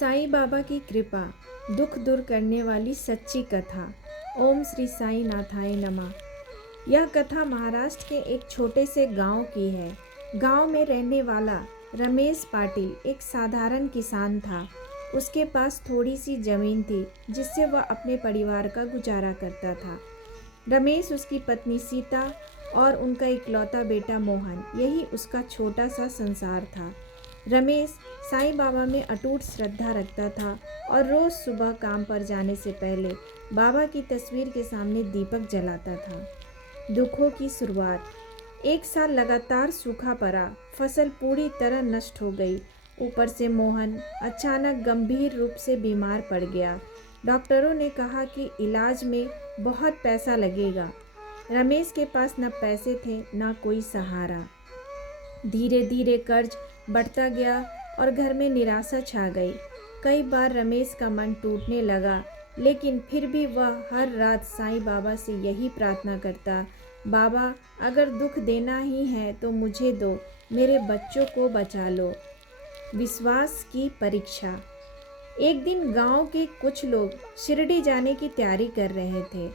साईं बाबा की कृपा, दुख दूर करने वाली सच्ची कथा। ओम श्री साईं नाथाय नमः। यह कथा महाराष्ट्र के एक छोटे से गांव की है। गांव में रहने वाला रमेश पाटिल एक साधारण किसान था। उसके पास थोड़ी सी जमीन थी जिससे वह अपने परिवार का गुजारा करता था। रमेश, उसकी पत्नी सीता और उनका इकलौता बेटा मोहन, यही उसका छोटा सा संसार था। रमेश साईं बाबा में अटूट श्रद्धा रखता था और रोज़ सुबह काम पर जाने से पहले बाबा की तस्वीर के सामने दीपक जलाता था। दुखों की शुरुआत। एक साल लगातार सूखा पड़ा, फसल पूरी तरह नष्ट हो गई। ऊपर से मोहन अचानक गंभीर रूप से बीमार पड़ गया। डॉक्टरों ने कहा कि इलाज में बहुत पैसा लगेगा। रमेश के पास न पैसे थे न कोई सहारा। धीरे धीरे कर्ज बढ़ता गया और घर में निराशा छा गई। कई बार रमेश का मन टूटने लगा, लेकिन फिर भी वह हर रात साईं बाबा से यही प्रार्थना करता, बाबा, अगर दुख देना ही है तो मुझे दो, मेरे बच्चों को बचा लो। विश्वास की परीक्षा। एक दिन गांव के कुछ लोग शिरडी जाने की तैयारी कर रहे थे।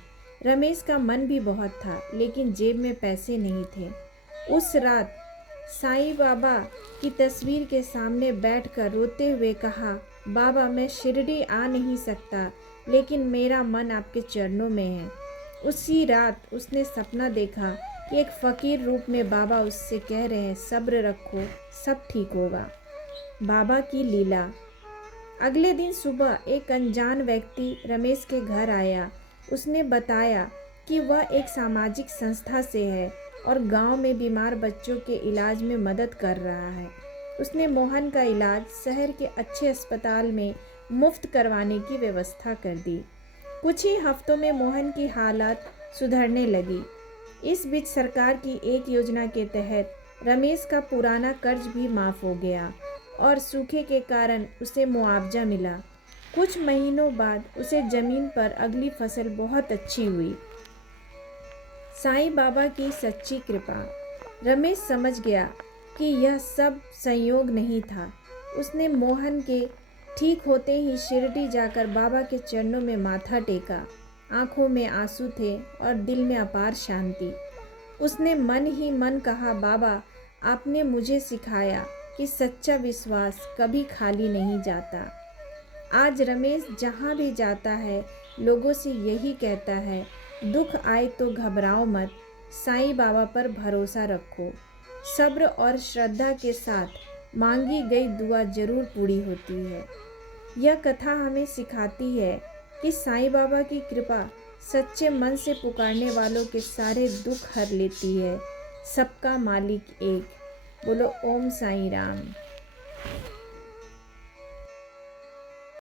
रमेश का मन भी बहुत था, लेकिन जेब में पैसे नहीं थे। उस रात साईं बाबा की तस्वीर के सामने बैठकर रोते हुए कहा, बाबा, मैं शिरडी आ नहीं सकता, लेकिन मेरा मन आपके चरणों में है। उसी रात उसने सपना देखा कि एक फ़कीर रूप में बाबा उससे कह रहे हैं, सब्र रखो, सब ठीक होगा। बाबा की लीला। अगले दिन सुबह एक अनजान व्यक्ति रमेश के घर आया। उसने बताया कि वह एक सामाजिक संस्था से है और गांव में बीमार बच्चों के इलाज में मदद कर रहा है। उसने मोहन का इलाज शहर के अच्छे अस्पताल में मुफ्त करवाने की व्यवस्था कर दी। कुछ ही हफ्तों में मोहन की हालत सुधरने लगी। इस बीच सरकार की एक योजना के तहत रमेश का पुराना कर्ज भी माफ़ हो गया और सूखे के कारण उसे मुआवजा मिला। कुछ महीनों बाद उसे ज़मीन पर अगली फसल बहुत अच्छी हुई। साईं बाबा की सच्ची कृपा। रमेश समझ गया कि यह सब संयोग नहीं था। उसने मोहन के ठीक होते ही शिरडी जाकर बाबा के चरणों में माथा टेका। आंखों में आंसू थे और दिल में अपार शांति। उसने मन ही मन कहा, बाबा, आपने मुझे सिखाया कि सच्चा विश्वास कभी खाली नहीं जाता। आज रमेश जहाँ भी जाता है, लोगों से यही कहता है, दुख आए तो घबराओ मत, साईं बाबा पर भरोसा रखो। सब्र और श्रद्धा के साथ मांगी गई दुआ जरूर पूरी होती है। यह कथा हमें सिखाती है कि साईं बाबा की कृपा सच्चे मन से पुकारने वालों के सारे दुख हर लेती है। सबका मालिक एक। बोलो ओम साईं राम।